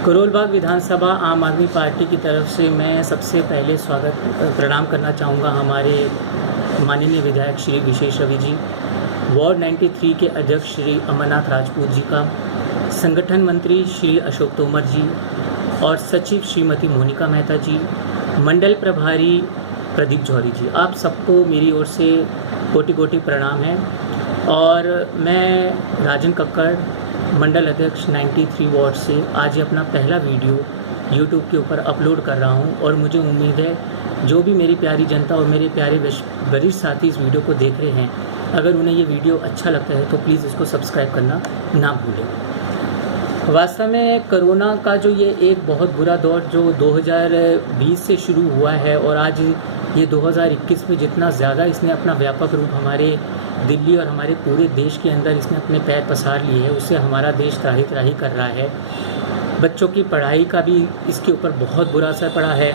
करोलबाग विधानसभा आम आदमी पार्टी की तरफ से मैं सबसे पहले प्रणाम करना चाहूँगा हमारे माननीय विधायक श्री विशेष रवि जी, वार्ड 93 के अध्यक्ष श्री अमरनाथ राजपूत जी का, संगठन मंत्री श्री अशोक तोमर जी और सचिव श्रीमती मोनिका मेहता जी, मंडल प्रभारी प्रदीप जौहरी जी, आप सबको मेरी ओर से कोटि कोटि प्रणाम है। और मैं राजन कक्कड़, मंडल अध्यक्ष 93 वार्ड से आज ये अपना पहला वीडियो यूट्यूब के ऊपर अपलोड कर रहा हूँ और मुझे उम्मीद है जो भी मेरी प्यारी जनता और मेरे प्यारे वरिष्ठ साथी इस वीडियो को देख रहे हैं, अगर उन्हें ये वीडियो अच्छा लगता है तो प्लीज़ इसको सब्सक्राइब करना ना भूलें। वास्तव में कोरोना का जो ये एक बहुत बुरा दौर जो 2020 से शुरू हुआ है और आज ये 2021 में जितना ज़्यादा इसने अपना व्यापक रूप हमारे दिल्ली और हमारे पूरे देश के अंदर इसने अपने पैर पसार लिए है, उससे हमारा देश त्राही त्राही कर रहा है। बच्चों की पढ़ाई का भी इसके ऊपर बहुत बुरा असर पड़ा है।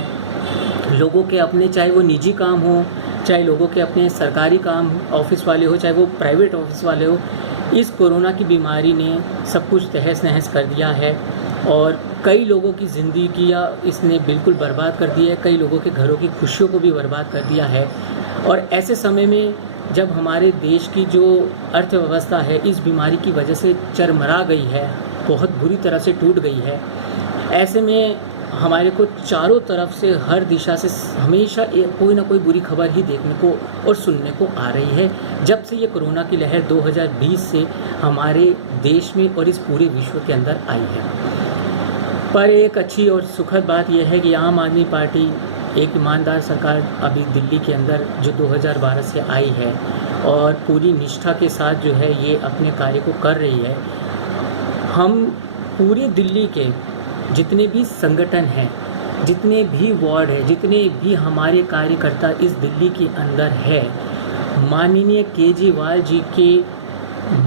लोगों के अपने, चाहे वो निजी काम हो, चाहे लोगों के अपने सरकारी काम ऑफिस वाले हो, चाहे वो प्राइवेट ऑफिस वाले हो, इस कोरोना की बीमारी ने सब कुछ तहस नहस कर दिया है और कई लोगों की ज़िंदगी या इसने बिल्कुल बर्बाद कर दिया है। कई लोगों के घरों की खुशियों को भी बर्बाद कर दिया है। और ऐसे समय में जब हमारे देश की जो अर्थव्यवस्था है इस बीमारी की वजह से चरमरा गई है, बहुत बुरी तरह से टूट गई है, ऐसे में हमारे को चारों तरफ से हर दिशा से हमेशा कोई ना कोई बुरी खबर ही देखने को और सुनने को आ रही है। जब से ये कोरोना की लहर 2020 से हमारे देश में और इस पूरे विश्व के अंदर आई है। पर एक अच्छी और सुखद बात यह है कि आम आदमी पार्टी एक ईमानदार सरकार अभी दिल्ली के अंदर जो 2012 से आई है और पूरी निष्ठा के साथ जो है ये अपने कार्य को कर रही है। हम पूरे दिल्ली के जितने भी संगठन हैं, जितने भी वार्ड हैं, जितने भी हमारे कार्यकर्ता इस दिल्ली के अंदर है, माननीय केजरीवाल जी के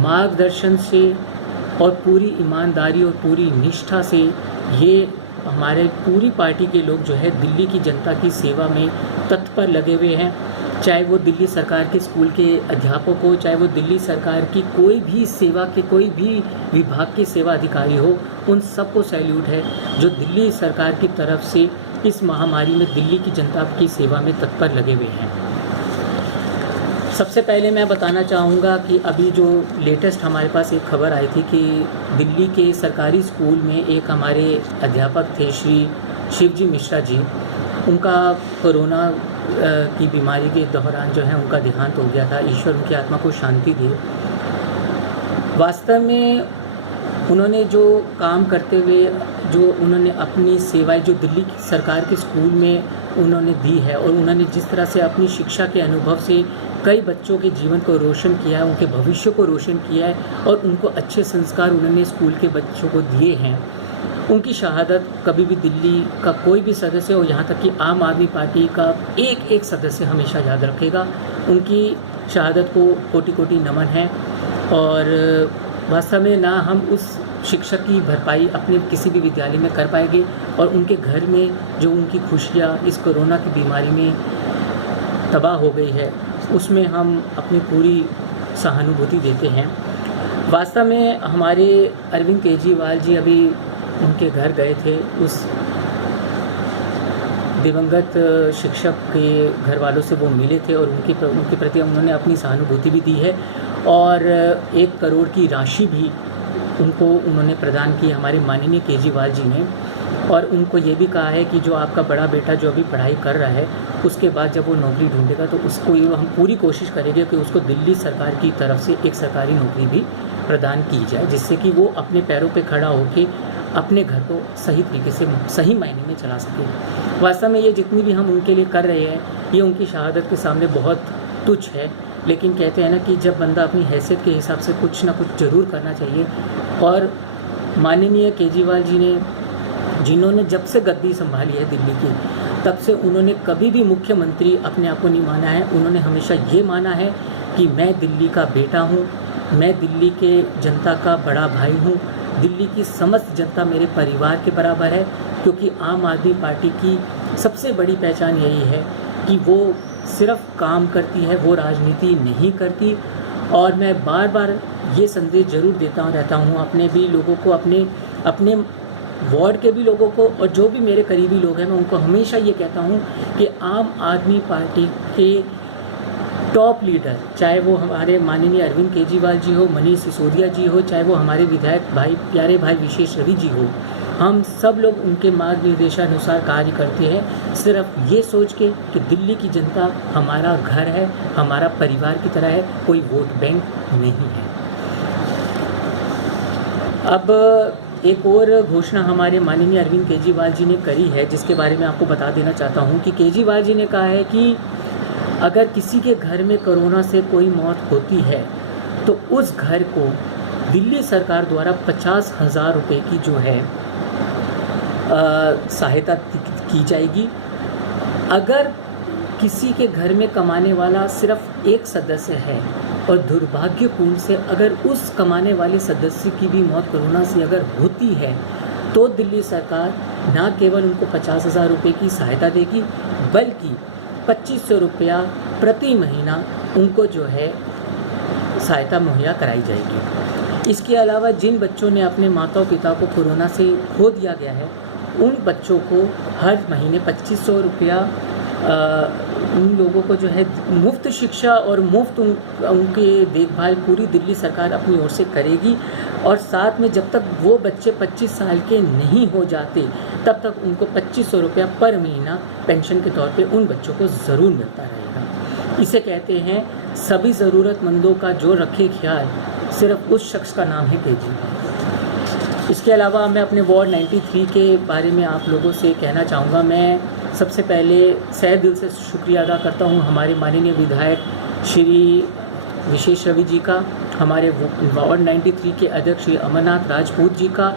मार्गदर्शन से और पूरी ईमानदारी और पूरी निष्ठा से ये हमारे पूरी पार्टी के लोग जो है दिल्ली की जनता की सेवा में तत्पर लगे हुए हैं। चाहे वो दिल्ली सरकार के स्कूल के अध्यापक हो, चाहे वो दिल्ली सरकार की कोई भी सेवा के कोई भी विभाग के सेवा अधिकारी हो, उन सबको सैल्यूट है जो दिल्ली सरकार की तरफ से इस महामारी में दिल्ली की जनता की सेवा में तत्पर लगे हुए हैं। सबसे पहले मैं बताना चाहूँगा कि अभी जो लेटेस्ट हमारे पास एक खबर आई थी कि दिल्ली के सरकारी स्कूल में एक हमारे अध्यापक थे श्री शिवजी मिश्रा जी, उनका कोरोना की बीमारी के दौरान जो है उनका देहांत हो गया था। ईश्वर उनकी आत्मा को शांति दे। वास्तव में उन्होंने जो काम करते हुए जो उन्होंने अपनी सेवाएं जो दिल्ली की सरकार के स्कूल में उन्होंने दी है और उन्होंने जिस तरह से अपनी शिक्षा के अनुभव से कई बच्चों के जीवन को रोशन किया है, उनके भविष्य को रोशन किया है और उनको अच्छे संस्कार उन्होंने स्कूल के बच्चों को दिए हैं, उनकी शहादत कभी भी दिल्ली का कोई भी सदस्य और यहाँ तक कि आम आदमी पार्टी का एक एक सदस्य हमेशा याद रखेगा। उनकी शहादत को कोटि कोटि नमन है। और वास्तव में ना हम उस शिक्षक की भरपाई अपने किसी भी विद्यालय में कर पाएंगे और उनके घर में जो उनकी खुशियाँ इस कोरोना की बीमारी में तबाह हो गई है उसमें हम अपनी पूरी सहानुभूति देते हैं। वास्तव में हमारे अरविंद केजरीवाल जी अभी उनके घर गए थे, उस दिवंगत शिक्षक के घर वालों से वो मिले थे और उनके प्रति उन्होंने अपनी सहानुभूति भी दी है और 1 करोड़ की राशि भी उनको उन्होंने प्रदान की हमारे माननीय केजरीवाल जी ने। और उनको ये भी कहा है कि जो आपका बड़ा बेटा जो अभी पढ़ाई कर रहा है उसके बाद जब वो नौकरी ढूंढेगा तो उसको हम पूरी कोशिश करेंगे कि उसको दिल्ली सरकार की तरफ से एक सरकारी नौकरी भी प्रदान की जाए, जिससे कि वो अपने पैरों पे खड़ा होकर अपने घर को सही तरीके से सही मायने में चला सके। वास्तव में ये जितनी भी हम उनके लिए कर रहे हैं ये उनकी शहादत के सामने बहुत तुच्छ है, लेकिन कहते हैं ना कि जब बंदा अपनी हैसियत के हिसाब से कुछ ना कुछ ज़रूर करना चाहिए। और माननीय केजरीवाल जी ने, जिन्होंने जब से गद्दी संभाली है दिल्ली की, तब से उन्होंने कभी भी मुख्यमंत्री अपने आप को नहीं माना है। उन्होंने हमेशा ये माना है कि मैं दिल्ली का बेटा हूँ, मैं दिल्ली के जनता का बड़ा भाई हूँ, दिल्ली की समस्त जनता मेरे परिवार के बराबर है। क्योंकि आम आदमी पार्टी की सबसे बड़ी पहचान यही है कि वो सिर्फ काम करती है, वो राजनीति नहीं करती। और मैं बार बार ये संदेश ज़रूर देता रहता हूँ अपने भी लोगों को, अपने वार्ड के भी लोगों को और जो भी मेरे करीबी लोग हैं, मैं उनको हमेशा ये कहता हूँ कि आम आदमी पार्टी के टॉप लीडर, चाहे वो हमारे माननीय अरविंद केजरीवाल जी हो, मनीष सिसोदिया जी हो, चाहे वो हमारे विधायक भाई प्यारे भाई विशेष रवि जी हो, हम सब लोग उनके मार्गनिर्देशानुसार कार्य करते हैं, सिर्फ ये सोच के कि दिल्ली की जनता हमारा घर है, हमारा परिवार की तरह है, कोई वोट बैंक नहीं है। अब एक और घोषणा हमारे माननीय अरविंद केजरीवाल जी ने करी है, जिसके बारे में आपको बता देना चाहता हूँ कि केजरीवाल जी ने कहा है कि अगर किसी के घर में कोरोना से कोई मौत होती है तो उस घर को दिल्ली सरकार द्वारा 50,000 रुपये की जो है सहायता की जाएगी। अगर किसी के घर में कमाने वाला सिर्फ एक सदस्य है और दुर्भाग्यपूर्ण से अगर उस कमाने वाले सदस्य की भी मौत कोरोना से अगर होती है तो दिल्ली सरकार न केवल उनको 50,000 रुपये की सहायता देगी, बल्कि 2,500 रुपया प्रति महीना उनको जो है सहायता मुहैया कराई जाएगी। इसके अलावा जिन बच्चों ने अपने माता पिता को कोरोना से खो दिया गया है, उन बच्चों को हर महीने 2,500 रुपया उन लोगों को जो है मुफ्त शिक्षा और मुफ्त उनके देखभाल पूरी दिल्ली सरकार अपनी ओर से करेगी। और साथ में जब तक वो बच्चे 25 साल के नहीं हो जाते तब तक उनको 2,500 रुपया पर महीना पेंशन के तौर पे उन बच्चों को ज़रूर मिलता रहेगा। इसे कहते हैं सभी ज़रूरतमंदों का जो रखे ख्याल, सिर्फ उस शख्स का नाम है केजरीवाल। इसके अलावा मैं अपने वार्ड 93 के बारे में आप लोगों से कहना चाहूँगा। मैं सबसे पहले सहे दिल से शुक्रिया अदा करता हूँ हमारे माननीय विधायक श्री विशेष रवि जी का, हमारे वार्ड 93 के अध्यक्ष श्री अमरनाथ राजपूत जी का,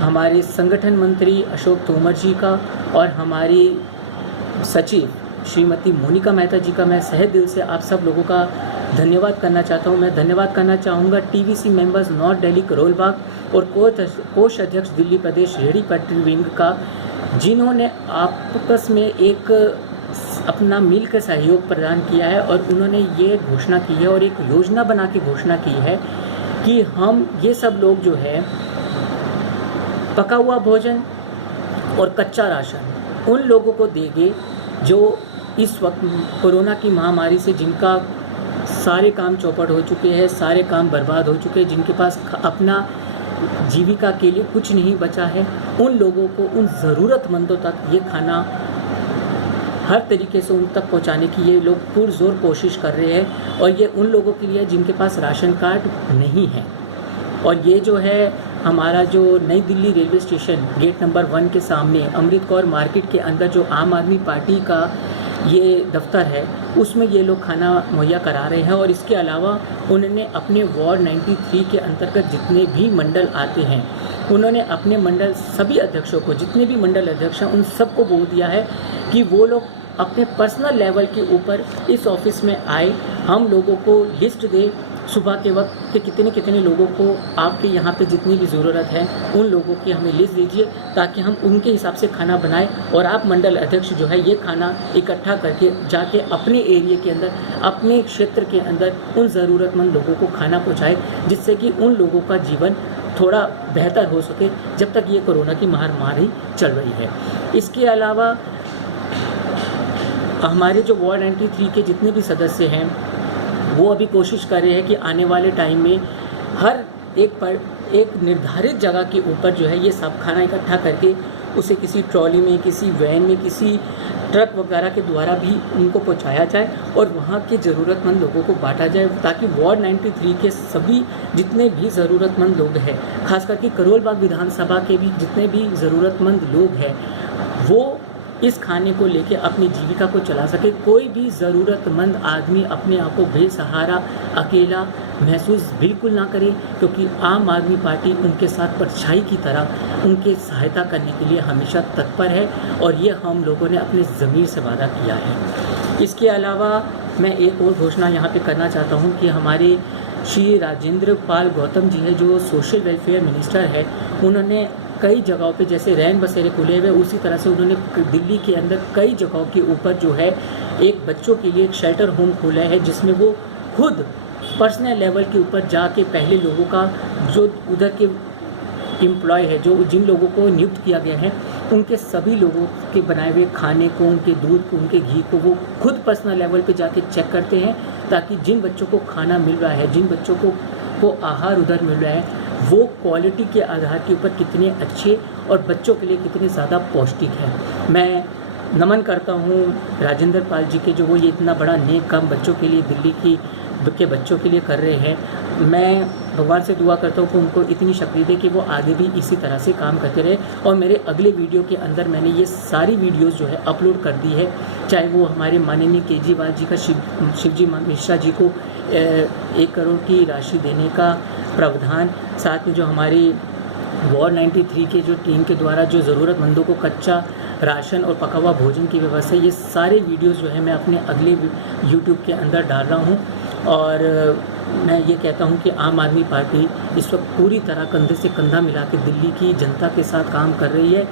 हमारे संगठन मंत्री अशोक तोमर जी का और हमारी सचिव श्रीमती मोनिका मेहता जी का मैं सहे दिल से आप सब लोगों का धन्यवाद करना चाहता हूं। मैं धन्यवाद करना चाहूँगा TVC members north Delhi Karol Bagh और कोष अध्यक्ष दिल्ली प्रदेश रेहड़ी पटरी विंग का, जिन्होंने आपस में एक अपना मिलकर सहयोग प्रदान किया है और उन्होंने ये घोषणा की है और एक योजना बना के घोषणा की है कि हम ये सब लोग जो है पका हुआ भोजन और कच्चा राशन उन लोगों को देंगे जो इस वक्त कोरोना की महामारी से जिनका सारे काम चौपट हो चुके हैं, सारे काम बर्बाद हो चुके हैं, जिनके पास अपना जीविका के लिए कुछ नहीं बचा है, उन लोगों को, उन ज़रूरतमंदों तक ये खाना हर तरीके से उन तक पहुंचाने की ये लोग पुरजोर कोशिश कर रहे हैं। और ये उन लोगों के लिए जिनके पास राशन कार्ड नहीं है। और ये जो है हमारा जो नई Delhi railway station gate number 1 के सामने अमृत कौर मार्केट के अंदर जो आम आदमी पार्टी का ये दफ्तर है, उसमें ये लोग खाना मुहैया करा रहे हैं। और इसके अलावा उन्होंने अपने वार्ड 93 के अंतर्गत जितने भी मंडल आते हैं, उन्होंने अपने मंडल सभी अध्यक्षों को, जितने भी मंडल अध्यक्ष हैं, उन सबको बोल दिया है कि वो लोग अपने पर्सनल लेवल के ऊपर इस ऑफिस में आए, हम लोगों को लिस्ट दे सुबह के वक्त कि कितने कितने लोगों को आपके यहाँ पे जितनी भी ज़रूरत है उन लोगों की हमें लिस्ट दीजिए, ताकि हम उनके हिसाब से खाना बनाएं और आप मंडल अध्यक्ष जो है ये खाना इकट्ठा करके जाके अपने एरिया के अंदर, अपने क्षेत्र के अंदर उन ज़रूरतमंद लोगों को खाना पहुँचाए, जिससे कि उन लोगों का जीवन थोड़ा बेहतर हो सके जब तक ये कोरोना की महामारी चल रही है। इसके अलावा हमारे जो वार्ड 93 के जितने भी सदस्य हैं वो अभी कोशिश कर रहे हैं कि आने वाले टाइम में हर एक निर्धारित जगह के ऊपर जो है ये सब खाना इकट्ठा करके उसे किसी ट्रॉली में, किसी वैन में, किसी ट्रक वगैरह के द्वारा भी उनको पहुंचाया जाए और वहाँ के ज़रूरतमंद लोगों को बांटा जाए, ताकि वार्ड 93 के सभी जितने भी ज़रूरतमंद लोग हैं, खास करके करोल बाग विधानसभा के भी जितने भी ज़रूरतमंद लोग हैं, वो इस खाने को लेके अपनी जीविका को चला सके। कोई भी ज़रूरतमंद आदमी अपने आप को बेसहारा, अकेला महसूस बिल्कुल ना करे, क्योंकि आम आदमी पार्टी उनके साथ परछाई की तरह उनके सहायता करने के लिए हमेशा तत्पर है और ये हम लोगों ने अपने ज़मीर से वादा किया है। इसके अलावा मैं एक और घोषणा यहाँ पे करना चाहता हूँ कि हमारे श्री राजेंद्र पाल गौतम जी है, जो सोशल वेलफेयर मिनिस्टर है, उन्होंने कई जगहों पे जैसे रैन बसेरे खुले हुए, उसी तरह से उन्होंने दिल्ली के अंदर कई जगहों के ऊपर जो है एक बच्चों के लिए एक शेल्टर होम खोला है, जिसमें वो खुद पर्सनल लेवल के ऊपर जाके पहले लोगों का जो उधर के एम्प्लॉय है, जो जिन लोगों को नियुक्त किया गया है, उनके सभी लोगों के बनाए हुए खाने को, उनके दूध को, उनके घी को वो खुद पर्सनल लेवल पे जाके चेक करते हैं, ताकि जिन बच्चों को खाना मिल रहा है, जिन बच्चों को आहार उधर मिल रहा है, वो क्वालिटी के आधार के ऊपर कितने अच्छे और बच्चों के लिए कितने ज़्यादा पौष्टिक है। मैं नमन करता हूँ राजेंद्र पाल जी के, जो वो ये इतना बड़ा नेक काम बच्चों के लिए, दिल्ली के बच्चों के लिए कर रहे हैं। मैं भगवान से दुआ करता हूँ कि उनको इतनी शक्ति दे कि वो आगे भी इसी तरह से काम करते रहे। और मेरे अगले वीडियो के अंदर मैंने ये सारी वीडियोस जो है अपलोड कर दी है, चाहे वो हमारे माननीय केजरीवाल जी का शिवजी मिश्रा जी को 1 करोड़ की राशि देने का प्रावधान, साथ में जो हमारी वॉर 93 के जो टीम के द्वारा जो ज़रूरतमंदों को कच्चा राशन और पका हुआ भोजन की व्यवस्था, ये सारे वीडियोस जो है मैं अपने अगले यूट्यूब के अंदर डाल रहा हूँ। और मैं ये कहता हूँ कि आम आदमी पार्टी इस वक्त पूरी तरह कंधे से कंधा मिला के दिल्ली की जनता के साथ काम कर रही है।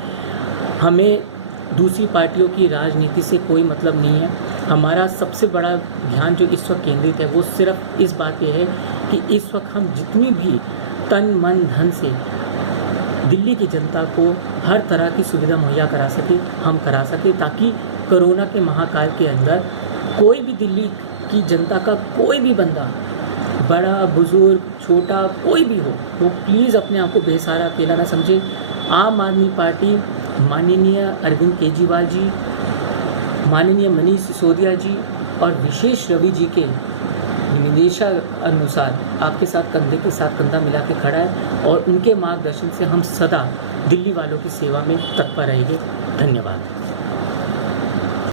हमें दूसरी पार्टियों की राजनीति से कोई मतलब नहीं है। हमारा सबसे बड़ा ध्यान जो इस वक्त केंद्रित है वो सिर्फ इस बात पे है कि इस वक्त हम जितनी भी तन मन धन से दिल्ली की जनता को हर तरह की सुविधा मुहैया करा सके, हम करा सके, ताकि कोरोना के महाकाल के अंदर कोई भी दिल्ली की जनता का कोई भी बंदा, बड़ा बुजुर्ग छोटा कोई भी हो, वो प्लीज़ अपने आप को बेसहारा अकेला ना समझे। आम आदमी पार्टी माननीय अरविंद केजरीवाल जी, माननीय मनीष सिसोदिया जी और विशेष रवि जी के निर्देशानुसार आपके साथ कंधे के साथ कंधा मिला के खड़ा है, और उनके मार्गदर्शन से हम सदा दिल्ली वालों की सेवा में तत्पर रहेंगे। धन्यवाद।